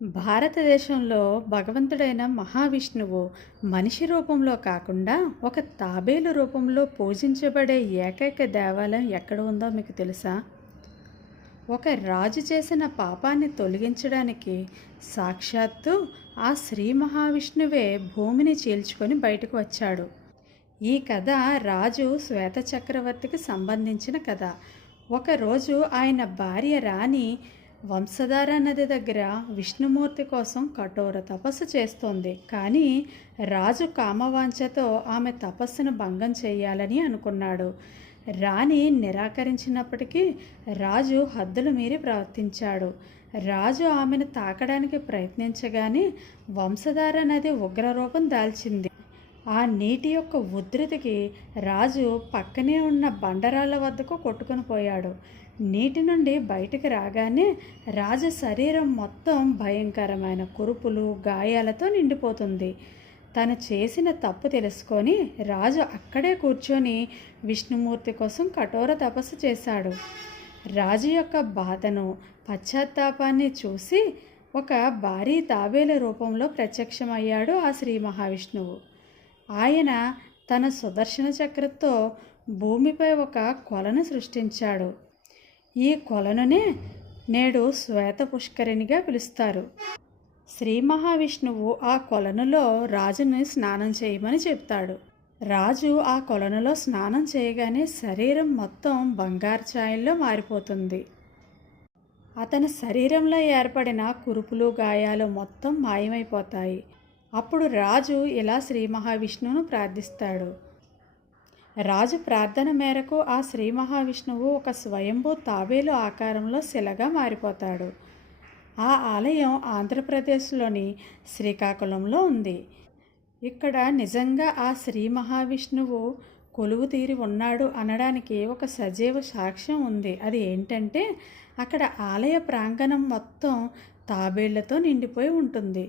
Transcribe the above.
భారతదేశంలో భగవంతుడైన మహావిష్ణువు మనిషి రూపంలో కాకుండా ఒక తాబేలు రూపంలో పూజించబడే ఏకైక దేవాలయం ఎక్కడ ఉందో మీకు తెలుసా? ఒక రాజు చేసిన పాపాన్ని తొలగించడానికి సాక్షాత్తు ఆ శ్రీ మహావిష్ణువే భూమిని చీల్చుకొని బయటకు వచ్చాడు. ఈ కథ రాజు శ్వేత చక్రవర్తికి సంబంధించిన కథ. ఒకరోజు ఆయన భార్య రాణి వంశధార నది దగ్గర విష్ణుమూర్తి కోసం కఠోర తపస్సు చేస్తోంది. కానీ రాజు కామవాంఛతో ఆమె తపస్సును భంగం చేయాలని అనుకున్నాడు. రాణి నిరాకరించినప్పటికీ రాజు హద్దులు మీరి ప్రవర్తించాడు. రాజు ఆమెను తాకడానికి ప్రయత్నించగానే వంశధార నది ఉగ్రరూపం దాల్చింది. ఆ నీటి యొక్క ఉధృతికి రాజు పక్కనే ఉన్న బండరాళ్ళ వద్దకు కొట్టుకొని పోయాడు. నీటి నుండి బయటికి రాగానే రాజు శరీరం మొత్తం భయంకరమైన కురుపులు, గాయాలతో నిండిపోతుంది. తను చేసిన తప్పు తెలుసుకొని రాజు అక్కడే కూర్చొని విష్ణుమూర్తి కోసం కఠోర తపస్సు చేశాడు. రాజు యొక్క బాధను, పశ్చాత్తాపాన్ని చూసి ఒక భారీ తాబేలు రూపంలో ప్రత్యక్షమయ్యాడు ఆ శ్రీ మహావిష్ణువు. ఆయన తన సుదర్శన చక్రంతో భూమిపై ఒక కొలను సృష్టించాడు. ఈ కొలనునే నేడు శ్వేత పుష్కరిణిగా పిలుస్తారు. శ్రీ మహావిష్ణువు ఆ కొలనులో రాజుని స్నానం చేయమని చెప్తాడు. రాజు ఆ కొలనులో స్నానం చేయగానే శరీరం మొత్తం బంగారు ఛాయల్లో మారిపోతుంది. అతని శరీరంలో ఏర్పడిన కురుపులు, గాయాలు మొత్తం మాయమైపోతాయి. అప్పుడు రాజు ఇలా శ్రీ మహావిష్ణువును ప్రార్థిస్తాడు. రాజు ప్రార్థన మేరకు ఆ శ్రీ మహావిష్ణువు ఒక స్వయంభూ తాబేలు ఆకారంలో శిలగా మారిపోతాడు. ఆ ఆలయం ఆంధ్రప్రదేశ్లోని శ్రీకాకుళంలో ఉంది. ఇక్కడ నిజంగా ఆ శ్రీ మహావిష్ణువు కొలువు తీరి ఉన్నాడు అనడానికి ఒక సజీవ సాక్ష్యం ఉంది. అది ఏంటంటే అక్కడ ఆలయ ప్రాంగణం మొత్తం తాబేళ్లతో నిండిపోయి ఉంటుంది.